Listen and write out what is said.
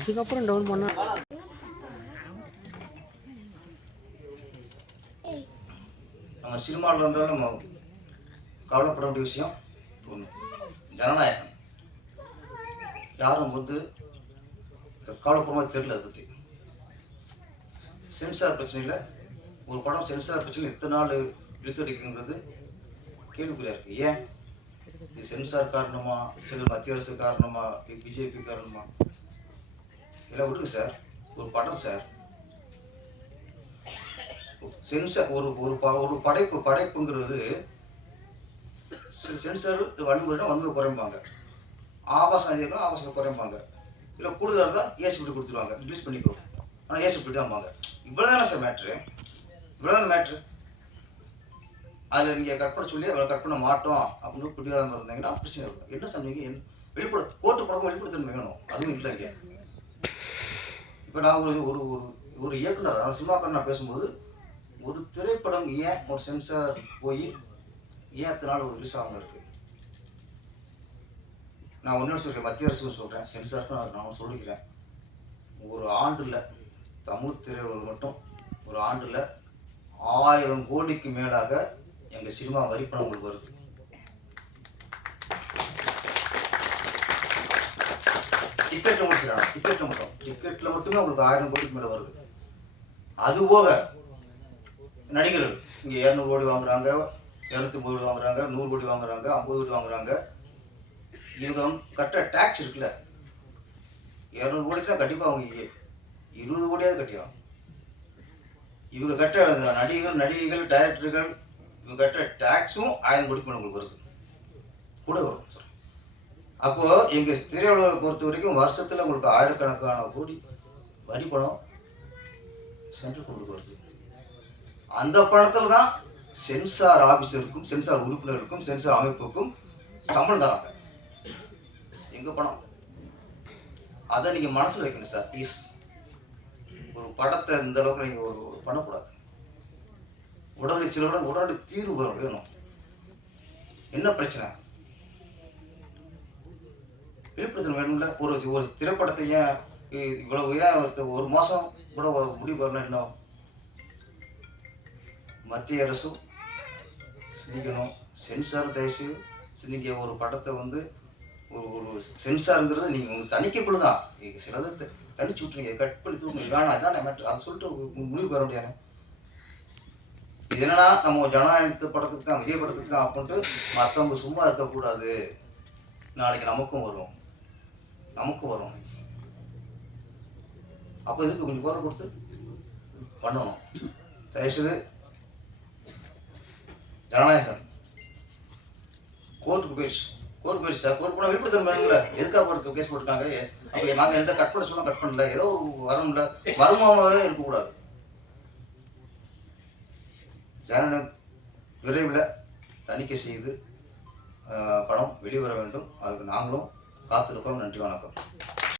இதுக்கப்புறம் டவுன் பண்ண நம்ம சினிமாவில் இருந்தாலும் நம்ம கவலைப்பட வேண்டிய விஷயம் ஒன்று, ஜனநாயகம். யாரும் வந்து கவலைப்படமா தெரியல. அதை பற்றி சென்சார் பிரச்சனையில் ஒரு படம் சென்சார் பிரச்சனை இத்தனை நாள் இழுத்தடிக்குங்கிறது கேள்விக்குறியா இருக்கு. ஏன் இது சென்சார் காரணமா, சில மத்திய அரசு காரணமா, பிஜேபி காரணமா? இதெல்லாம் விடுங்க சார். ஒரு படம் சார், சென்சார் ஒரு படைப்புங்கிறது சென்சார் வன்முறைனா வன்முறை குறைப்பாங்க, ஆபாசம் அதிகம் ஆபாசத்தை குறைப்பாங்க, இல்லை கூடுதலாக இருந்தால் ஏசி விட்டு கொடுத்துருவாங்க, ரிலீஸ் பண்ணிக்கோ, ஆனால் ஏசி விட்டு தான் வாங்க. இவ்வளோதானே சார் மேட்ரு, இவ்வளோதானே மேட்ரு. அதில் நீங்கள் கட் பண்ண சொல்லி அவரை கட் பண்ண மாட்டோம் அப்படின்னு பிடிவாதமாக இருந்தீங்கன்னா பிரச்சனை இருக்கும். என்ன சார் நீங்கள் வெளிப்பட கோர்ட்டு படக்கம் வெளிப்படுத்தன்மை வேணும், அதுவும் இல்லைங்க. இப்போ நான் ஒரு ஒரு இயக்குனர், நான் சினிமாக்காரன் நான் பேசும்போது ஒரு திரைப்படம் ஏன் ஒரு சென்சார் போய் ஏன் அத்தனை நாள் ஒரு ரிலீஸ் ஆகாமல் இருக்குது? நான் ஒன்று சொல்கிறேன், மத்திய அரசுக்கு சொல்கிறேன், சென்சாருக்கு நான் சொல்லிக்கிறேன். ஒரு ஆண்டில் தமிழ் திரையுலகில் மட்டும் ஒரு ஆண்டில் 1000 கோடிக்கு மேலாக எங்கள் சினிமா வரிப்பணம் உங்களுக்கு வருது. டிக்கெட்டில் முடிச்சுறாங்க, டிக்கெட்டில் மட்டுமே உங்களுக்கு 1000 கோடிக்கு மேலே வருது. அதுபோக நடிகர்கள் இங்கே 200 கோடி வாங்குறாங்க, 250 கோடி வாங்குறாங்க, 100 கோடி வாங்குறாங்க, 50 கோடி வாங்குறாங்க. இவங்க கட்ட டேக்ஸ் இருக்குல்ல, 200 கோடிக்குனா கண்டிப்பாக அவங்க 20 கோடியாவது கட்டிடுவாங்க. இவங்க கட்ட நடிகைகள் டைரக்டர்கள் இவங்க கட்ட டேக்ஸும் 1000 கோடிக்கு மேலே உங்களுக்கு வருது, கூட வரும் சார். அப்போது எங்கள் திரையுலகை பொறுத்த வரைக்கும் வருஷத்தில் உங்களுக்கு ஆயிரக்கணக்கான கோடி வரி பணம் சென்ட்ரல் கொண்டு வருது. அந்த பணத்தில் தான் சென்சார் ஆஃபீஸருக்கும், சென்சார் உறுப்பினருக்கும், சென்சார் அமைப்புக்கும் சம்பளம் தராங்க. எங்கள் பணம். அதை நீங்கள் மனசில் வைக்கணும் சார், ப்ளீஸ். ஒரு படத்தை இந்த அளவுக்கு நீங்கள் ஒரு பண்ணக்கூடாது. உடனடி தீர்வு வேணும். என்ன பிரச்சனை வெளிப்படுத்தணும் வேணும்ல. ஒரு திரைப்படத்தை ஏன் இவ்வளவு ஏன் ஒரு மாதம் கூட முடிவு வரணும்? என்ன மத்திய அரசும் சிந்திக்கணும், சென்சார் தயவுசு சிந்திக்க. ஒரு படத்தை வந்து ஒரு சென்சாருங்கிறது நீங்கள் உங்கள் தணிக்கைக்குள்ள தான். சிலதை தனிச்சு விட்டுருங்க, கட் பண்ணி தூக்குங்க, வேணாம் இதான் மேட்ரு, அதை சொல்லிட்டு முடிவுக்கு வர முடியாது. இது என்னன்னா, நம்ம ஜனநாயகத்து படத்துக்கு தான், விஜய் படத்துக்கு தான் அப்படின்ட்டு மற்றவங்க சும்மா இருக்கக்கூடாது. நாளைக்கு நமக்கும் வரும். அப்போ இதுக்கு கொஞ்சம் குரல் கொடுத்து பண்ணணும். தயவுசெய்து ஜனநாயகம் கோர்ட்டுக்கு போயிடுச்சு சார். கோர்ட் போனால் வெளிப்படுத்த வேணும்ல. எதுக்காக கோர்ட்டு கேஸ் போட்டிருக்காங்க? அப்போ நாங்கள் எந்த கட் பண்ண சொன்னால் கட் பண்ணல, ஏதோ ஒரு வரணும்ல, மர்மமாகவே இருக்கக்கூடாது. ஜனநாயகம் விரைவில் தணிக்கை செய்து படம் வெளிவர வேண்டும். அதுக்கு நாங்களும் காத்திருக்கோம். நன்றி, வணக்கம்.